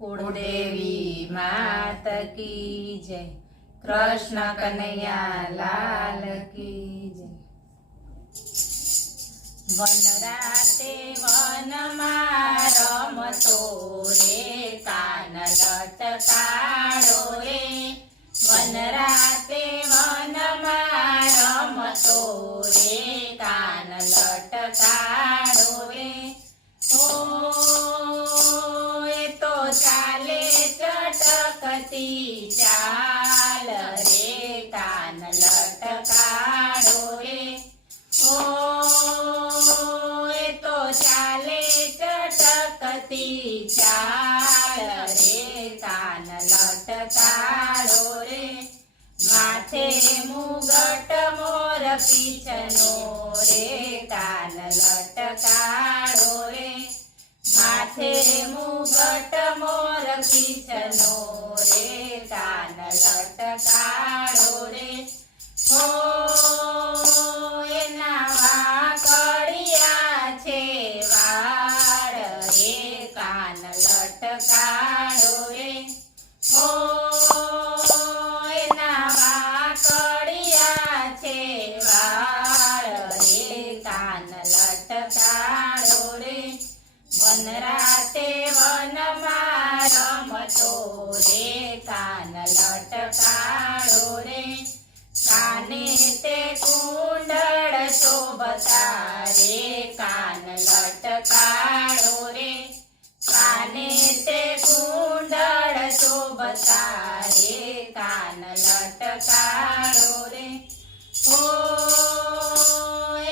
कुलदेवी मात की जय। कृष्ण कन्हैया लाल की जय। वन राते वनमा रमतो रे कान लटकाडो रे। वन राते वनमा रमतो रे कान लटकाडो रे। चाले चटकती चाल रे कान लटकाडो रे। तो चाले चटकती चाल रे कान लटकाडो रे। माथे मुगट मोर पीछनो रे कान लटकाडो रे। माथे मुगट मोर पीछनो रे कान लटकाडो रे। एना वाकड़िया छे वाळ रे कान लटकाडो रे। एना वाकड़िया छे वाळ रे कान लटकाडो रे। वन राते वनमा रमतो रे कान लटकाडो रे। काने ते कुंडळ शोभता रे कान लटकाडो रे। काने ते कुंडळ शोभता रे कान लटकाडो रे।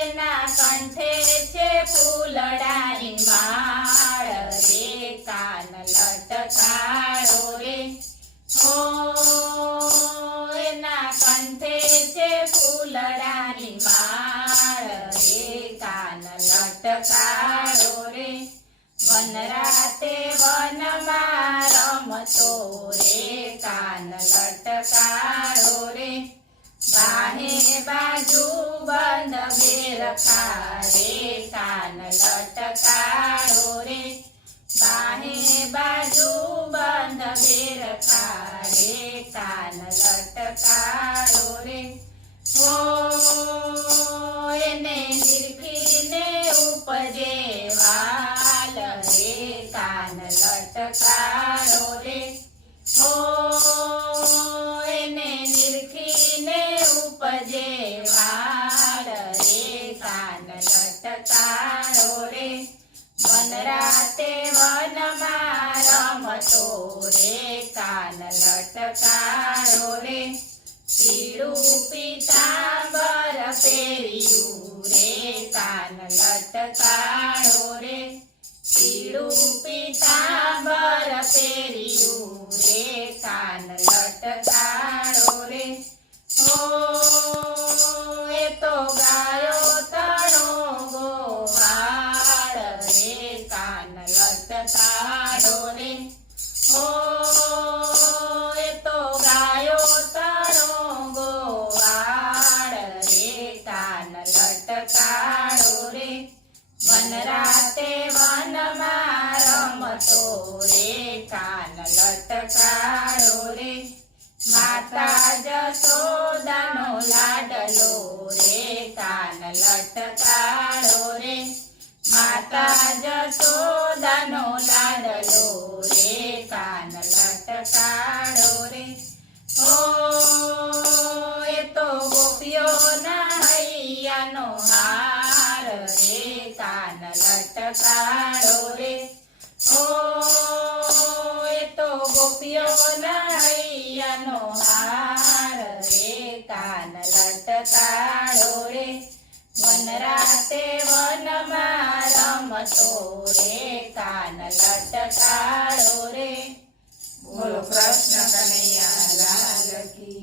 एना कंठे छे फूलडानी माळ रे कान लटकाडो रे। एना कंठे छे फूलडानी माळ रे कान लटकाडो रे। वन राते वनमा रमतो रे कान लटकाडो रे। बाहे बाजू बंद बेरखा रे कान लटकाडो रे। बाहे बाजू बंद बेरखा रे कान लटकाडो रे। एने निरखीने उपजे वाल रे कान लटकाडो रे। एने निरखीने उपजे वाल रे कान लटकाडो रे। वन राते वनमा रमतो रे कान लटकाडो रे। पीळू पीतांबर पेर्यू रे कान लटकाडो रे। पीळू पीतांबर पेर्यू रे कान लटकाडो रे। ए तो गायो तणो गोवाळ रे कान लटकाडो रे। ए तो गायो तणो गोवाळ रे कान लटकाडो रे। वन राते वनमा रमतो रे कान लटकाडो रे। माता जसोदानो लाडलो रे कान लटकाडो रे। माता जसोदानो लाडलो रे कान लटकाडो रे। ए तो गोपीओना हैयानो हार रे कान लटकाडो रे। ए तो गोपीओना हैयानो हार रे कान लटकाडो रे। वन राते वनमा रमतो रे कान लटकाडो रे। बोलो कृष्ण कन्हैया लाल की।